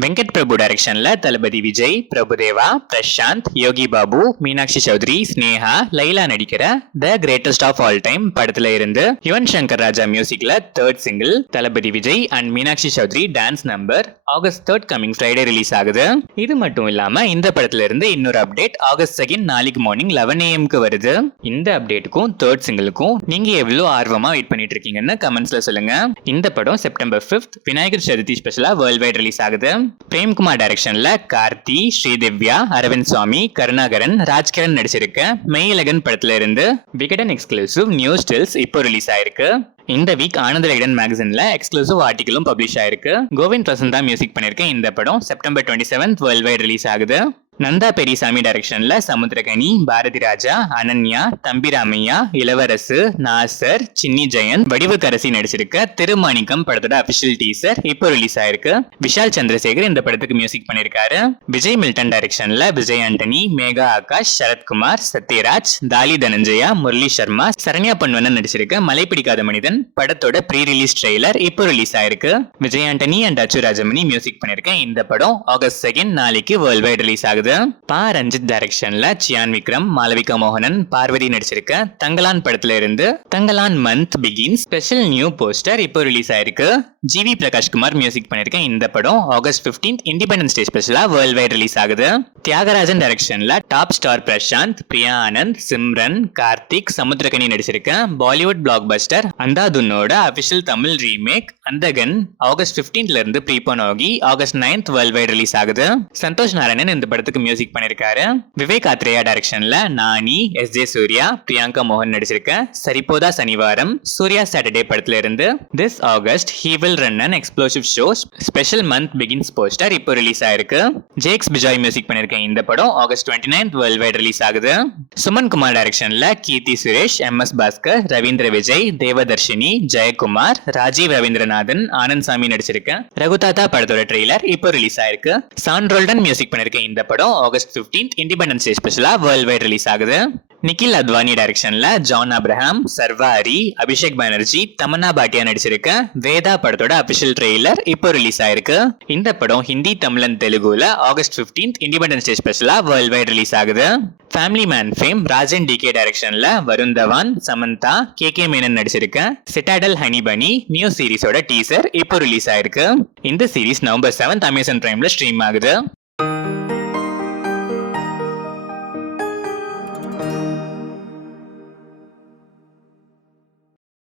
வெங்கட் பிரபு டைரக்ஷன்ல தளபதி விஜய், பிரபுதேவா, பிரசாந்த், யோகி பாபு, மீனாட்சி சௌத்ரி, ஸ்னேகா, லைலா நடிக்கிற the greatest of all time படத்துல இருந்து யுவன் சங்கர் ராஜா மியூசிக்ல third single Thalapathy Vijay and Meenakshi Chaudhary dance number August 3 coming Friday release ஆகுது. இது மட்டும் இல்லாம இந்த படத்துல இருந்து இன்னொரு அப்டேட் ஆகஸ்ட் 2 நாளைக்கு மார்னிங் 11 AM வருது. இந்த அப்டேட்டுக்கும் தேர்ட் சிங்கிளுக்கும் நீங்க எவ்வளவு ஆர்வமா வெயிட் பண்ணிட்டு இருக்கீங்கன்னு கமெண்ட்ஸ்ல சொல்லுங்க. இந்த படம் செப்டம்பர் 5 விநாயகர் சதுர்த்தி ஸ்பெஷலா வேர்ல்ட் வைட் ரிலீஸ் ஆகுது. பிரேம்குமார் டைரக்ஷன்ல கார்த்தி, ஸ்ரீதிவ்யா, அரவிந்த் சுவாமி, கருணாகரன், ராஜ்கிரண் நடிச்சிருக்க மெய்யழகன் படத்துல இருந்து விகடன் எக்ஸ்க்ளூசிவ் நியூஸ் ஸ்டில்ஸ் இப்போ ரிலீஸ் ஆயிருக்கு. இந்த week Ananda Vikatan மேகசின்ல exclusive ஆர்டிகலும் publish ஆயிருக்கு. கோவிந்த் வசந்தா மியூசிக் பண்ணிருக்க இந்த படம் செப்டம்பர் 27 வேர்ல்ட் வைட் ரிலீஸ் ஆகுது. நந்தா பெரியசாமி டைரக்ஷன்ல சமுத்திரகனி, பாரதி ராஜா, அனன்யா, தம்பிராமையா, இளவரசு, நாசர், சின்னி ஜெயன், வடிவுக்கரசி நடிச்சிருக்க திருமாணிக்கம் படத்தோட அபிஷியல் டீசர் இப்போ ரிலீஸ் ஆயிருக்கு. விஷால் சந்திரசேகர் இந்த படத்துக்கு மியூசிக் பண்ணிருக்காரு. விஜய் மில்டன் டைரக்ஷன்ல விஜய் ஆண்டனி, மேகா ஆகாஷ், சரத்குமார், சத்யராஜ், தாலி தனஞ்சயா, முரளி சர்மா, சரண்யா பொன்வனன் நடிச்சிருக்க மலை பிடிக்காத மனிதன் படத்தோட ப்ரீ ரிலீஸ் ட்ரெய்லர் இப்போ ரிலீஸ் ஆயிருக்கு. விஜய் ஆண்டனி அண்ட் அச்சு ராஜமணி மியூசிக் பண்ணிருக்க இந்த படம் ஆகஸ்ட் 2 நாளைக்கு வேர்ல்ட் வைட் ரிலீஸ் ஆகுது. பா ரஞ்சித் டைரக்ஷன்ல சியான் விக்ரம், மாளவிகா மோகனன், பார்வதி நடிச்சிருக்க தங்கலான் படத்துல இருந்து Thangalaan month begin special new poster இப்போ ரிலீஸ் ஆயிருக்கு. ஜிவி பிரகாஷ்குமார் மியூசிக் பண்ணிருக்க இந்த படம் ஆகஸ்ட் 15 இண்டிபெண்டன்ஸ் டே ஸ்பெஷலா வேர்ல்ட் வைட் ரிலீஸ் ஆகுது. தியாகராஜன் டைரக்ஷன்ல டாப் ஸ்டார் பிரசாந்த், பிரியா ஆனந்த், சிம்ரன், கார்த்திக், சமுத்திரகனி நடிச்சிருக்க பாலிவுட் பிளாக் பஸ்டர் அந்தாதுன்னோட official Tamil remake Andhagan August 15ல இருந்து ப்ரீபோன் ஆகி ஆகஸ்ட் 9 வேர்ல்ட் வைட் ரிலீஸ் ஆகுது. சந்தோஷ் நாராயணன் இந்த படத்துக்கு மியூசிக் பண்ணிருக்காரு. விவேக் ஆத்ரேயா டைரக்ஷன்ல நானி, எஸ்.ஜே. சூர்யா, பிரியங்கா மோகன் நடிச்சிருக்க சரிபோதா சனிவாரம் சூர்யா சாட்டர்டே படத்துல இருந்து this August he will run an explosive show special month begins poster இப்போ ரிலீஸ் ஆயிருக்கு. ஜேக்ஸ் பிஜாய் மியூசிக் பண்ணிருக்க இந்த படம் ஆகஸ்ட் 29 வேர்ல்ட் வைட் ரிலீஸ் ஆகுது. சுமன் குமார் டைரக்ஷன்ல கீர்த்தி சுரேஷ், எம்.எஸ். பாஸ்கர், ரவீந்திர விஜய், தேவதர்ஷினி, ஜெயக்குமார், ராஜீவ் ரவீந்திரநாதன், ஆனந்த் சாமி நடிச்சிருக்க ரகுதாத்தா படத்தோட ட்ரெய்லர் இப்போ ரிலீஸ் ஆயிருக்கு. சாண்ட்ரோல்டன் மியூசிக் பண்ணிருக்க இந்த படம் ஆகஸ்ட் 15 இண்டிபெண்டன்ஸ் டே ஸ்பெஷலா வேர்ல்ட் வைட் ரிலீஸ் ஆகுது. நிக்கில் அத்வானி டைரக்ஷன்ல ஜான் அப்ரஹாம், சர்வாரி, அபிஷேக் பானர்ஜி, தமன்னா பாட்டியா நடிச்சிருக்க வேதா படத்தோட அபிஷியல் ட்ரெய்லர் இப்போ ரிலீஸ் ஆயிருக்கு. இந்த படம் ஹிந்தி, தமிழ் அண்ட் தெலுங்குல ஆகஸ்ட் 15 இண்டிபெண்டன்ஸ் டே ஸ்பெஷலா வேர்ல்ட் வைட் ரிலீஸ் ஆகுது. Family man fame Raj and DK டைரக்ஷன்ல வருண் தவான், சமந்தா, கே மேனன் நடிச்சிருக்க சிட்டாடல் ஹனி பனி நியூ சீரிஸோட டீசர் இப்போ ரிலீஸ் ஆயிருக்கு. இந்த சீரிஸ் நவம்பர் 7 அமேசான் பிரைம்ல ஸ்ட்ரீம் ஆகுது.